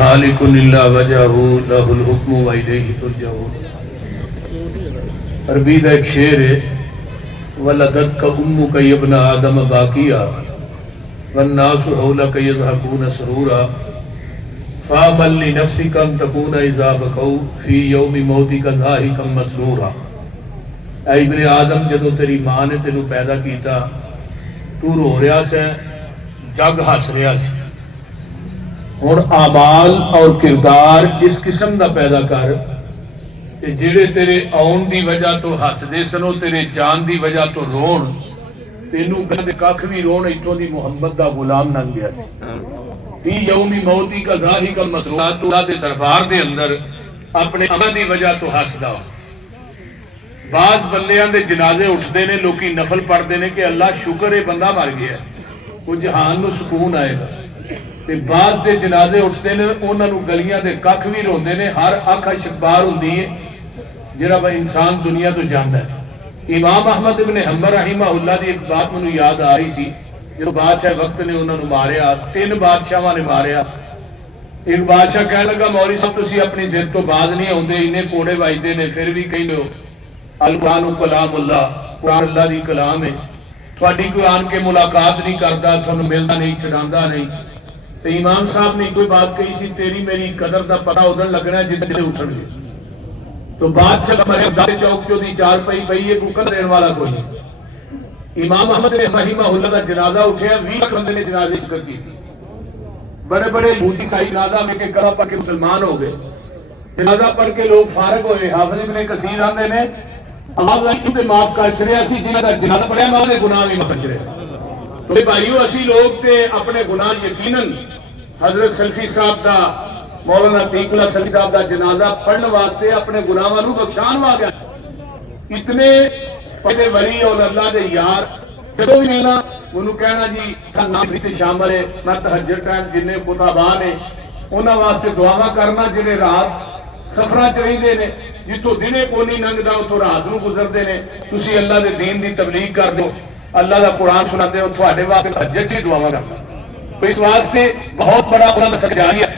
خالق الا وجهه له الحكم والیہ ترجعون۔ عربی کا ایک شعر ہے، ولدتک امک یا ابن آدم باقیا والناس حولک یضحکون سرورا فاعمل لنفسک ان تکون اذا بکوا فی یوم موتک ضاحکا مسرورا۔ اے ابن آدم، جدو تیری ماں نے تینوں پیدا کیتا تو رو رہا سے، جگ ہس رہا سی۔ ہن اعمال اور کردار اس قسم دا پیدا کر کہ جڑے تیرے آن دی وجہ تو ہس دے سنو، تیرے جان دی وجہ تو رون، تینوں کدے ککھ بھی رون ایتھوں دی محمد دا غلام نہ گیا سی۔ فی یوم موتی کا ضاحکا مسرورا، تو اللہ دے دربار دے اندر اپنے اماں دی وجہ تو ہسدا ہو۔ بعض بندیاں دے جنازے اٹھدے نے، لوکی نفل پڑھدے نے کہ اللہ شکر ہے بندہ مر گیا ہے، وہ جہان نو سکون آئے گا۔ تے بعض دے جنازے اٹھدے نے، انہاں نو گلیاں دے ککھ بھی روندے نے، ہر اکھ شکبار ہوندی ہے جڑا با انسان دنیا تو جاندا ہے۔ امام احمد ابن حنبل رحمہ اللہ دی ایک بات مینوں یاد آ رہی سی، جدو بادشاہ وقت نے انہاں نو ماریا، 3 بادشاہاں نے ماریا۔ ایک بادشاہ کہنے لگا مولوی صاحب تسی اپنی ضد تو باز نہیں ہوندے، انہیں کوڑے وجدے نے پھر بھی کہندے ہو القرآن کلام اللہ، قرآن اللہ دی کلام ہے، تھوڑی کوئی آن کے ملاقات نہیں کرتا، تھوڑا ملتا نہیں، چڑھاندا نہیں۔ تو امام صاحب نے کوئی بات کہی سی، تیری میری قدر دا پتہ ادھر لگنا ہے جدے اٹھن گے۔ تو بادشاہ مرے دارے چوک جو دی چار پئی پئی ہے، کوئی کرنے والا کوئی نہیں۔ امام احمد رحمہ اللہ دا جنازہ اٹھیا، 20 بندے نے جنازے شرکت کی تھی۔ بڑے بڑے یہودی عیسائی جنازہ میں کے کلمہ پڑھ کے مسلمان ہو گئے، جنازہ پڑھ کے لوگ فارغ ہوئے۔ حافظ ابن کثیر آندے نے اللہ تے معاف کر چڑیا سی، جنہاں دا جنازہ پڑھیا ماں دے گناہ بھی معاف چڑے۔ تو بھائیو، اسی لوگ تے اپنے گناہ یقیناً حضرت سلفی صاحب دا، مولانا عتیق اللہ سلفی صاحب دا جنازہ پڑھنے واسطے اپنے گناہاں نو بخشان واسطے اتنے بڑے ولی اور اللہ دے یار جدوں بھی ملنا انہوں کہنا جی نام سے شامل ہے، میں تہجد ٹائم جنہیں خطابان نے انہاں واسطے دعاواں کرنا، جنہیں رات سفراں چ رہندے نے، جتوں دنے کو نہیں لنگدا اتوں رات نو گزردے نے۔ تسی اللہ دے دین دی تبلیغ کر دو، اللہ دا قرآن سناتے ہو، تھوڑے واسطے تہجد چ دعاواں کرنا۔ تو اس واسطے بہت بڑا علم سجائی ہے۔